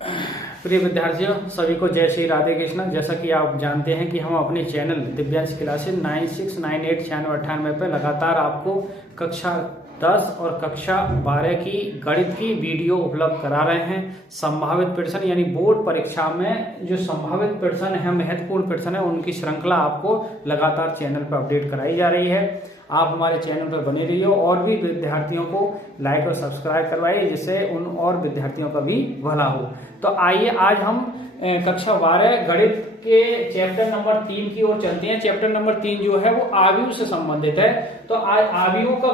प्रिय विद्यार्थियों, सभी को जय श्री राधे कृष्ण। जैसा कि आप जानते हैं कि हम अपने चैनल दिव्यांश क्लासेस 9698 पे लगातार आपको कक्षा 10 और कक्षा 12 की गणित की वीडियो उपलब्ध करा रहे हैं। संभावित प्रश्न यानी बोर्ड परीक्षा में जो संभावित प्रश्न है, महत्वपूर्ण प्रश्न है, उनकी श्रृंखला आपको लगातार चैनल पर अपडेट कराई जा रही है। आप हमारे चैनल पर बने रहिए और भी विद्यार्थियों को लाइक और सब्सक्राइब करवाइए, जिससे उन और विद्यार्थियों का भी भला हो। तो आइए आज हम कक्षा 12 गणित के चैप्टर नंबर 3 की ओर चलते हैं। चैप्टर नंबर 3 जो है वो आव्यूह से संबंधित है। तो आज आव्यूह का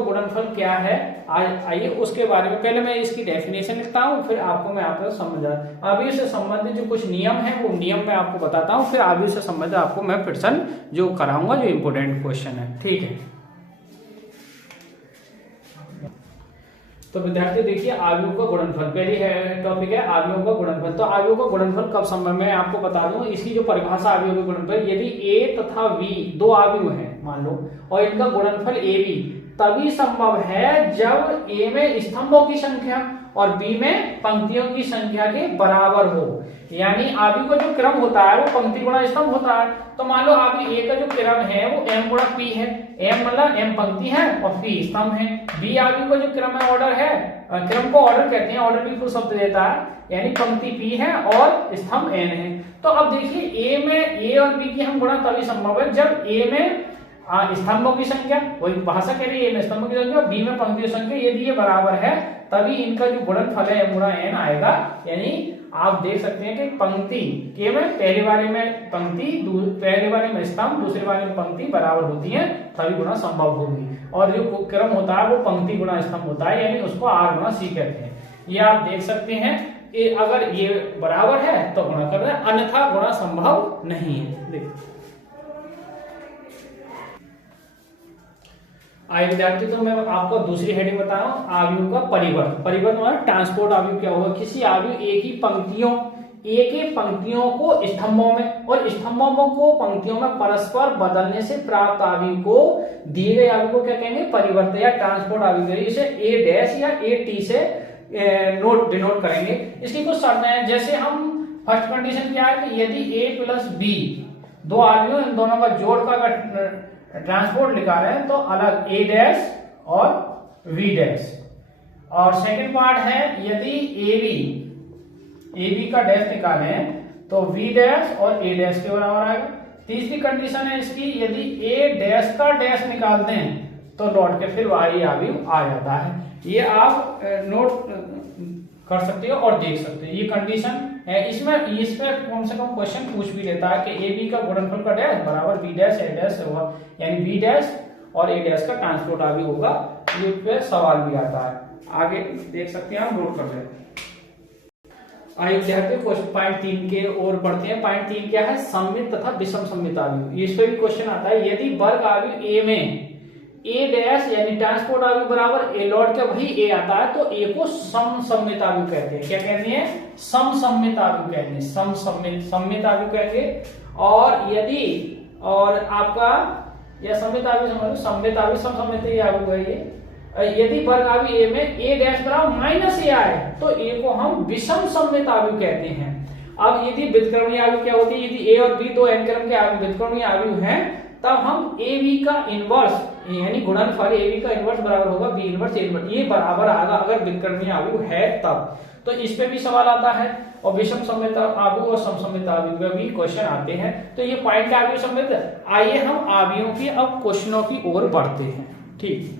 गुणनफल क्या है, आज आइए उसके बारे में पहले मैं इसकी डेफिनेशन लिखता हूँ, फिर आपको मैं आपको समझा आव्यूह से संबंधित जो कुछ नियम है वो नियम मैं आपको बताता हूँ, फिर आव्यूह से संबंधित आपको मैं प्रश्न जो कराऊंगा, जो इम्पोर्टेंट क्वेश्चन है। ठीक है, तो विद्यार्थी देखिए आव्यूह का गुणनफल पहली है टॉपिक है आव्यूह का गुणनफल। तो आव्यूह का गुणनफल कब संभव, मैं आपको बता दूं इसकी जो परिभाषा आव्यूह के गुणनफल, यदि a तथा v दो आव्यूह हैं मान लो और इनका गुणनफल ab तभी संभव है जब a में स्तंभों की संख्या और b में पंक्तियों की संख्या के बराबर हो। यानी आव्यूह का जो क्रम होता है वो पंक्ति गुणा स्तंभ होता है। तो मान लो आव्यूह a का जो क्रम है वो m गुणा p है, m मतलब m पंक्ति है और p स्तंभ है। b आव्यूह का जो क्रम है ऑर्डर है, क्रम को ऑर्डर कहते हैं, ऑर्डर भी फुल शब्द देता है, यानी पंक्ति p है और स्तंभ n है। तो अब देखिए a में a और b की हम गुणा तभी संभव है जब a में स्तंभों की संख्या, वही भाषा कह रही है, a में स्तंभों की संख्या और b में पंक्तियों की संख्या, यदि ये बराबर है तभी इनका जो गुणनफल है m गुणा n आएगा। यानी आप देख सकते हैं कि पंक्ति के में पहले वाले में पंक्ति, पहले वाले में स्तंभ, दूसरे वाले में पंक्ति बराबर होती है तभी गुणा संभव होगी। और जो क्रम होता है वो पंक्ति गुणा स्तंभ होता है, यानी उसको r गुणा c कहते हैं। ये आप देख सकते हैं, अगर ये बराबर है तो गुणा कर रहे हैं, अन्यथा गुणा संभव नहीं है। देखिए आइए विद्यार्थी, तो मैं आपको दूसरी हेडिंग बता रहा हूँ आव्यूह का परिवर्त। परिवर्त मतलब ट्रांसपोर्ट आव्यूह क्या होगा, किसी आव्यूह एक ही पंक्तियों को स्तंभों में और स्तंभों को पंक्तियों में परस्पर बदलने से प्राप्त आव्यूह को, दिए गए आव्यूह को क्या कहेंगे, परिवर्त या ट्रांसपोर्ट आव्यूह। इसे a डैश या a t से डिनोट करेंगे। इसकी कुछ शर्तें हैं, जैसे हम फर्स्ट कंडीशन क्या है कि यदि a प्लस b दो आव्यूह, इन दोनों का जोड़ का ट्रांसपोर्ट लिखा रहे हैं तो अलग a डैश और v डैश। और सेकंड पार्ट है यदि ab का डैश निकालें तो v डैश और a डैश के बराबर आएगा। तीसरी कंडीशन है इसकी, यदि a डैश का डैश निकाल दें तो लौट के फिर वही आव्यूह आ जाता है। ये आप नोट कर सकते हो और देख सकते हो, ये कंडीशन है। इसमें कम से कम क्वेश्चन पूछ भी लेता है कि ab का गुणनफल का डैश बराबर b डैश a डैश होगा, यानी b डैश और a डैश का ट्रांसपोर्ट आव्यूह होगा। ये पे सवाल भी आता है, आगे देख सकते हैं, आप नोट कर रहे हैं। आइए विद्यार्थी क्वेश्चन पॉइंट 3 के ओर बढ़ते हैं। पॉइंट 3 क्या है, सममित तथा विषम सममित आव्यूह। इस पे भी क्वेश्चन आता है, यदि वर्ग आव्यूह a में a डैश यानी ट्रांसपोर्ट आव्यूह बराबर a लौट के वही a आता है तो a को समसम्मित आव्यूह कहते हैं। क्या कहते हैं, समसम्मित आव्यूह कहते हैं, समसम्मित आव्यूह कहेंगे। और यदि और आपका यह सममित आव्यूह सममित आव्यूह समसम्मित आव्यूह है ये। यदि वर्ग आव्यूह a में a डैश बराबर माइनस a आए तो a को हम विषम सममित आव्यूह कहते हैं। अब यदि व्युत्क्रमणीय आव्यूह क्या होती है, यदि a और b दो n क्रम के व्युत्क्रमणीय आव्यूह हैं तब हम ab का इनवर्स यानी गुणनफल ab का इनवर्स बराबर होगा b इनवर्स a इनवर्स, ये बराबर आएगा अगर व्युत्क्रमणीय आव्यूह है तब। तो इस पे भी सवाल आता है और विषम सममित आव्यूह और समसम्मित आव्यूह में भी क्वेश्चन आते हैं। तो ये पॉइंट का आव्यूह सममित। आइए हम आव्यूहों की अब क्वेश्चनों की ओर बढ़ते हैं। ठीक,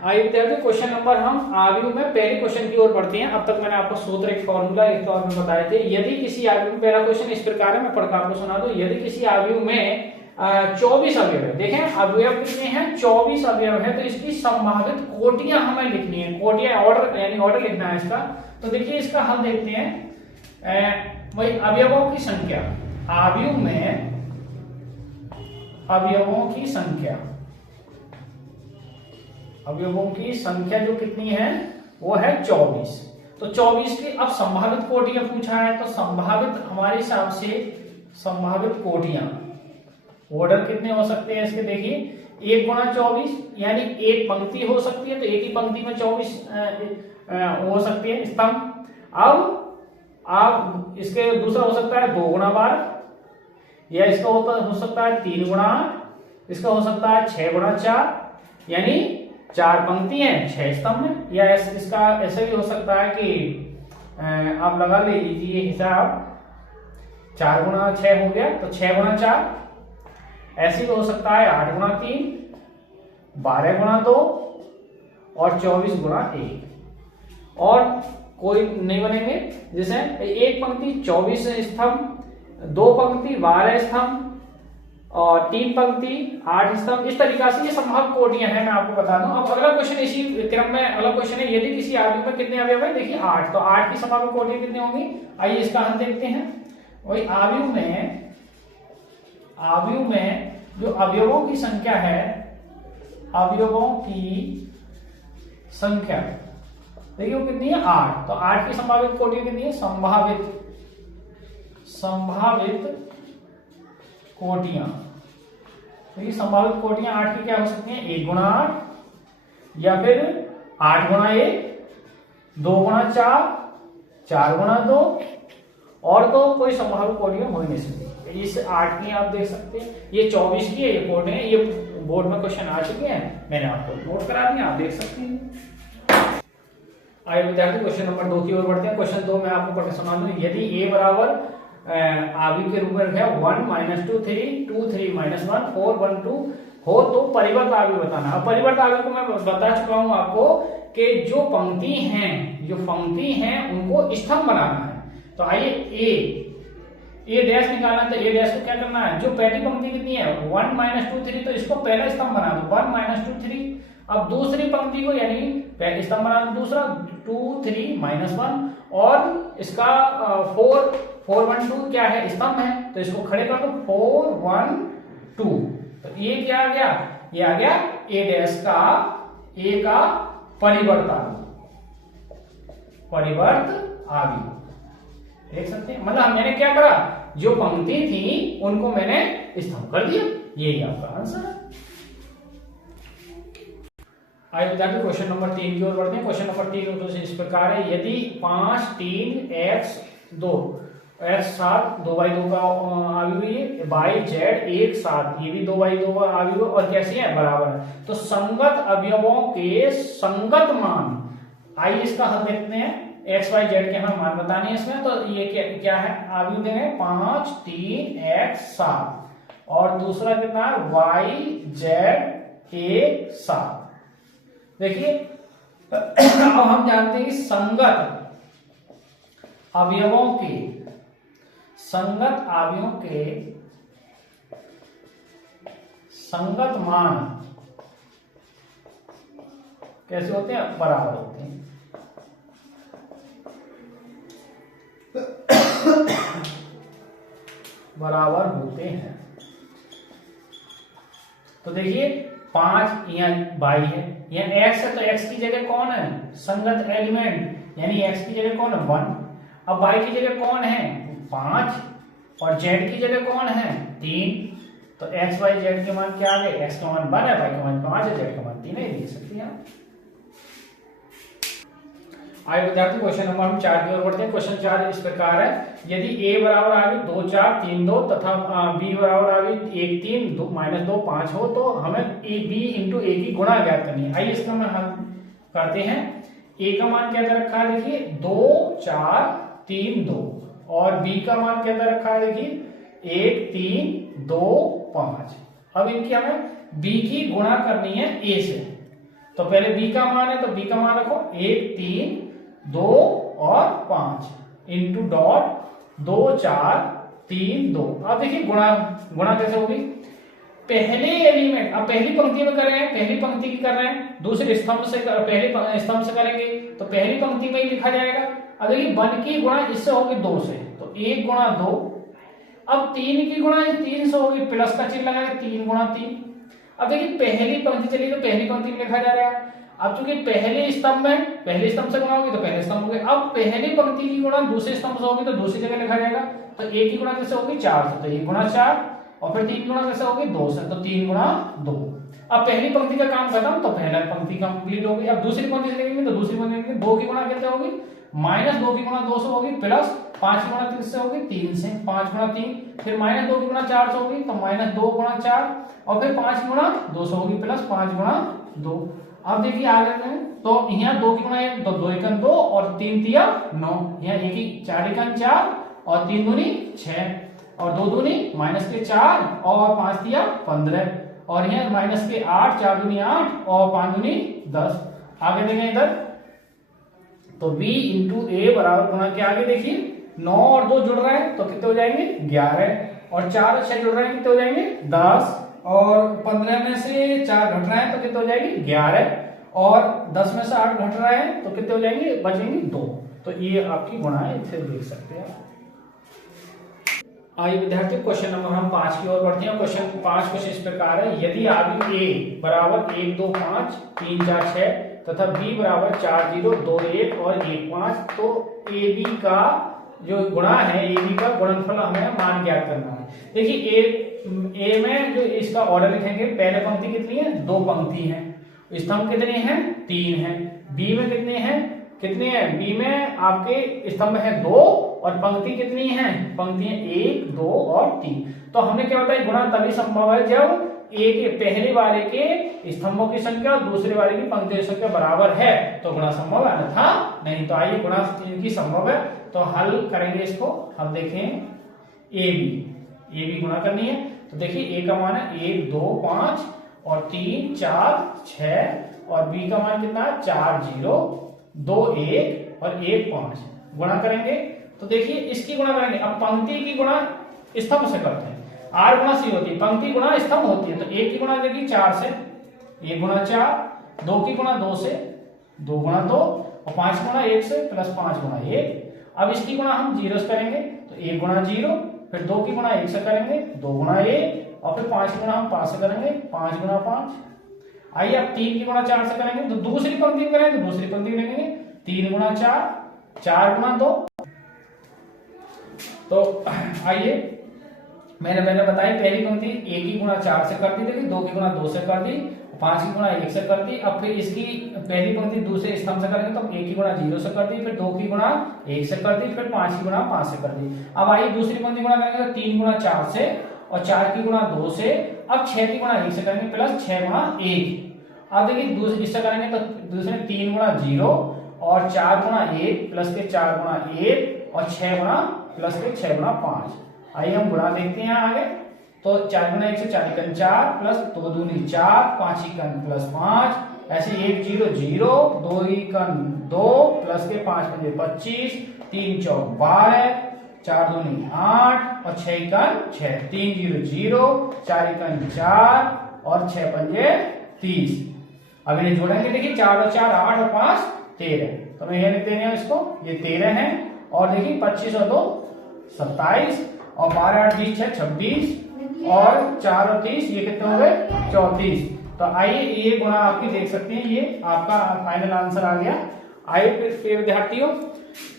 आइए विद्यार्थी क्वेश्चन नंबर, हम आव्यूह में पहले क्वेश्चन की ओर बढ़ते हैं। अब तक मैंने आपको सूत्र, एक फॉर्मूला, एक तौर में बताए थे। यदि किसी आव्यूह में, पहला क्वेश्चन इस प्रकार है, मैं पढ़कर आपको सुना दूं। यदि किसी आव्यूह में 24 अवयव है, देखें अवयव कितने हैं, 24 अवयव है, तो इसकी संभावित कोटियां हमें लिखनी है। कोटियां ऑर्डर यानी ऑर्डर लिखना है इसका। तो देखिए इसका हल देखते हैं। वही अवयवों की संख्या, आव्यूह में अवयवों की संख्या जो कितनी है वो है 24। तो 24 की अब संभावित कोटियां पूछा है, तो संभावित हमारे हिसाब से संभावित कोटियां ऑर्डर कितने हो सकते हैं इसके, देखिए 1 गुणा 24 यानी एक पंक्ति हो सकती है, तो एक ही पंक्ति में 24 हो सकती है स्तंभ। अब आप इसके दूसरा हो सकता है 2 गुणा 12, या इसका हो सकता है 3 गुणा 8, इसका हो सकता है 6 गुणा 4, यानी 4 पंक्ति है 6 स्तंभ है। या इसका ऐसे भी हो सकता है कि आप लगा लीजिए हिसाब, 4 गुणा 6 हो गया तो 6 गुणा 4। ऐसे भी हो सकता है 8 गुणा 3, 12 गुणा 2 और 24 गुणा 1। और कोई नहीं बनेंगे, जैसे एक पंक्ति 24 स्तंभ, 2 पंक्ति 12 स्तंभ और 3 पंक्ति 8 स्तंभ। इस तरीका से ये संभाव्य कोटियां हैं, मैं आपको बता दूं। अब अगला क्वेश्चन इसी क्रम में अगला क्वेश्चन है, यदि किसी आव्यूह में कितने अवयव है, देखिए 8, तो 8 की संभाव्य कोटियां कितनी होंगी, आइए इसका हम देखते हैं। वही आव्यूह में जो अवयवों की संख्या है, अवयवों की संख्या देखिए वो कितनी है 8, तो 8 की संभावित कोटियां कितनी है, संभावित कोटियां। देखिए संभावित कोटियां 8 की क्या हो सकती हैं, 1 गुणा 8 या फिर 8 गुणा 1, 2 गुणा 4, 4 गुणा 2 और तो कोई संभावित कोटियां हो ही नहीं सकती। इस 8 की आप देख सकते हैं, ये 24 की है, ये कोटियां हैं, ये बोर्ड में क्वेश्चन आ चुके हैं, मैंने आपको नोट करा दिया, आप देख सकते हैं। आइए विद्यार्थी क्वेश्चन नंबर 2 की ओर बढ़ते हैं। क्वेश्चन 2 में आपको पढ़कर सुना दूं, यदि a बराबर आव्यूह के रूप में रखा 1 -2 3 2 3 -1 4 1 2 हो तो परिवर्त आव्यूह बताना। अब परिवर्त आव्यूह को मैं बता चुका हूं आपको कि जो पंक्ति हैं उनको स्तंभ बनाना है। तो आइए ए डैश निकालना है, तो ए डैश को क्या करना है, जो पहली पंक्ति कितनी है 1 -2 3, तो इसको पहला स्तंभ बना दो 1 -2 3। अब दूसरी पंक्ति को यानी पहले स्तंभ बना दो दूसरा 2 3 -1 और इसका 4 1 2 क्या है, स्तंभ है, तो इसको खड़े कर दो 4 1 2। तो ये क्या आ गया, ये आ गया ए डैश का ए का परिवर्त आव्यूह। देख सकते हैं, मतलब मैंने क्या करा, जो पंक्ति थी उनको मैंने स्तंभ कर दिया, यही आपका आंसर है। आइए विद्यार्थी क्वेश्चन नंबर 3 की ओर बढ़ते हैं। क्वेश्चन नंबर 3 कुछ इस प्रकार है, यदि 5 3 x 2 x 7 2/2 का आव्यूह है, y z 1 7 ये भी 2/2 का आव्यूह और कैसे है, बराबर है। तो संगत अवयवों के संगत मान, आइए इसका हल देखते हैं। x y z के हमें मान बताने हैं इसमें, तो ये क्या है, आव्यूह देंगे 5 3 x 7 और दूसरा कितना है y z 1 7। देखिए अब हम जानते हैं कि संगत अवयवों के संगत मान कैसे होते हैं, बराबर होते हैं। बराबर होते हैं। तो देखिए 5 यहाँ y है, यहाँ x है, तो x की जगह कौन है, संगत एलिमेंट, यानी x की जगह कौन है 1। अब y की जगह कौन है 5 और z की जगह कौन है 3। तो x y z के मान क्या आ गए, x का मान 1 है, y का मान 5 है, z का मान 3 है, देख सकते हैं। आइए विद्यार्थी क्वेश्चन नंबर हम 4 की ओर बढ़ते हैं। क्वेश्चन 4 इस प्रकार है, यदि a बराबर आव्यूह 2 4 3 2 तथा b बराबर आव्यूह 1 3 2 -2 5 हो तो हमें b इंटू a की गुणा ज्ञात करनी है। आइए इसका हम करते हैं। a का मान क्या रखा है, देखिए 2 4 3 2 और b का मान क्या रखा है, देखिए 1 3 2 5। अब इनकी हमें b की गुणा करनी है a से, तो पहले b का मान है तो b का मान रखो 1 3 2 और 5 इंटू डॉट 2 4 3 2। अब देखिए गुणा कैसे होगी, पहले एलिमेंट, अब पहली पंक्ति में कर रहे हैं, पहली पंक्ति की कर रहे हैं, दूसरे स्तंभ से पहले स्तंभ से करेंगे तो पहली पंक्ति में ही लिखा जाएगा। अब देखिए 1 की गुणा इससे होगी 2 से, तो 1 गुणा 2। अब 3 की गुणा 3 से होगी, प्लस का चिन्ह लगाएंगे 3 गुणा 3। अब देखिए पहली पंक्ति चली तो पहली पंक्ति में लिखा जा रहा है। अब चूंकि पहले स्तंभ में पहले स्तंभ से गुणा होगी तो पहले स्तंभ होगी। अब पहली पंक्ति की गुणा दूसरे स्तंभ से होगी तो दूसरी जगह लिखा जाएगा। तो 1 की गुणा कैसे होगी 4 से, तो 1 गुणा 4 और फिर 3 गुणा कैसे होगी 2 से, तो 3 गुणा 2। अब पहली पंक्ति का काम खत्म, तो पहला पंक्ति कंप्लीट हो गई। अब दूसरी पंक्ति से लेंगे तो दूसरी पंक्ति में 2 की गुणा कितने होगी, -2 की गुणा 2 से होगी, प्लस 5 की गुणा 3 से होगी 3 से, 5 गुणा 3, फिर -2 की गुणा 4 से होगी तो -2 गुणा 4, और फिर 5 की गुणा 2 से होगी प्लस 5 गुणा 2। अब देखिए आगे में तो यहाँ 2 की गुणा 1 तो 2 एकन 2 और 3 तिया 9, यहाँ 1 की 4 एकन 4 और 3 दूनी 6 और 2 दूनी -4 और 5 तिया 15, और यहाँ -8 4 दूनी 8 और 5 दूनी 10। आगे देखें इधर तो b इंटू ए बराबर गुणा के आगे देखिए 9 और 2 जुड़ रहा है तो कितने हो जाएंगे 11, और 4 और 6 जुड़ रहे हैं कितने हो जाएंगे 10, और 15 में से 4 घट रहा है तो कितने हो जाएंगे 11, और 10 में से 8 घट रहा है तो कितने हो जाएंगे बचेंगे 2। तो ये आपकी गुणा है, इसे देख सकते हैं। आइए विद्यार्थी क्वेश्चन नंबर हम 5 की ओर बढ़ते हैं। क्वेश्चन 5 कुछ इस प्रकार है, यदि आगे a बराबर 1 2 5 3 4 6 तथा b बराबर 4 0 2 1 और 1 5, तो ab का जो गुणा है ab का गुणनफल हमें मान ज्ञात करना है। देखिए a में जो इसका ऑर्डर लिखेंगे, पहले पंक्ति कितनी है 2 पंक्ति है, स्तंभ कितने हैं 3 है, b में कितने हैं b में आपके स्तंभ है 2 और पंक्ति कितनी है पंक्तियां 1 2 और 3। तो हमने क्या बताया गुणा तभी संभव है जब ए के पहले वाले के स्तंभों की संख्या और दूसरे वाले की पंक्तियों की संख्या बराबर है तो गुणा संभव है, अन्यथा नहीं। तो आइए गुणा की संभव है तो हल करेंगे इसको। हम देखें ए बी गुणा करनी है तो देखिए ए का मान है 1 2 5 और 3 4 6 और बी का मान कितना है 4 0 2 1 और 1 5। गुणा करेंगे तो देखिए इसकी गुणा करेंगे। अब पंक्ति की गुणा स्तंभ से करते हैं, आर गुणा सी होती है, पंक्ति गुणा स्तंभ होती है। तो 1 की गुणा देखिए 4 से, 1 गुणा 4, 2 की गुणा 2 से, 2 गुणा 2 और 5 गुणा 1 से प्लस 5 गुणा 1। अब इसकी गुणा हम 0 से करेंगे तो 1 गुणा 0, फिर 2 की गुणा 1 से करेंगे 2 गुणा 1 और फिर 5 की गुणा हम 5 से करेंगे 5 गुणा 5। आइए अब 3 की गुणा 4 से करेंगे तो दूसरी पंक्ति में करेंगे तो दूसरी पंक्ति में लेंगे 3 गुणा 4 4 गुणा 2। तो आइए मैंने बताई पहली पंक्ति 1 की गुणा 4 से कर दी, देखिए 2 की गुणा 2 से कर दी, 5 की गुणा 1 से कर दी। अब फिर इसकी पहली पंक्ति दूसरे स्तंभ से करेंगे तो 1 की गुणा 0 से कर दी, फिर 2 की गुणा 1 से कर दी, फिर 5 की गुणा 5 से कर दी। अब आइए दूसरी पंक्ति गुणा करेंगे तो 3 गुणा 4 से और 4 की गुणा 2 से, अब 6 की गुणा 1 से करेंगे प्लस 6 गुणा 1। अब देखिए इससे करेंगे तो दूसरे 3 गुणा 0 और 4 गुणा 1 प्लस के 4 गुणा 1 और 6 गुणा प्लस के 6 गुणा 5। आइए हम गुणा देखते हैं आगे। तो 4 गुणा 1 से 4 एकन 4 प्लस 2 दूनी 4 5 एकन प्लस 5, ऐसे 1 0 0 2 एकन 2 प्लस के 5 पंजे 25 3 चौक 12 4 दूनी 8 और 6 एकन 6 3 0 0 4 एकन 4 और 6 पंजे 30। अब इन्हें जोड़ेंगे, देखिए 4 और 4 8 और 5 13। तो मैं ये लिख देंगे इसको, ये 13 है और देखिए 25 और 2 27 और 12 8 20 6 26 और 4 और 30 ये कितने हो गए 34। तो आइए ये गुणा आपकी देख सकते हैं, ये आपका फाइनल आंसर आ गया। आइए फिर विद्यार्थियों,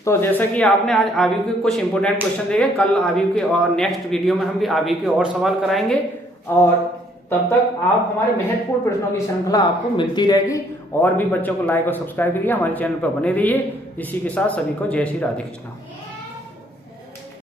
तो जैसा कि आपने आज आयु के कुछ इंपोर्टेंट क्वेश्चन देखे, कल आयु के और नेक्स्ट वीडियो में हम भी आयु के और सवाल कराएंगे और तब तक आप हमारे महत्वपूर्ण प्रश्नों की श्रृंखला आपको मिलती रहेगी। और भी बच्चों को लाइक और सब्सक्राइब करिए, हमारे चैनल पर बने रहिए। इसी के साथ सभी को जय श्री राधे कृष्णा।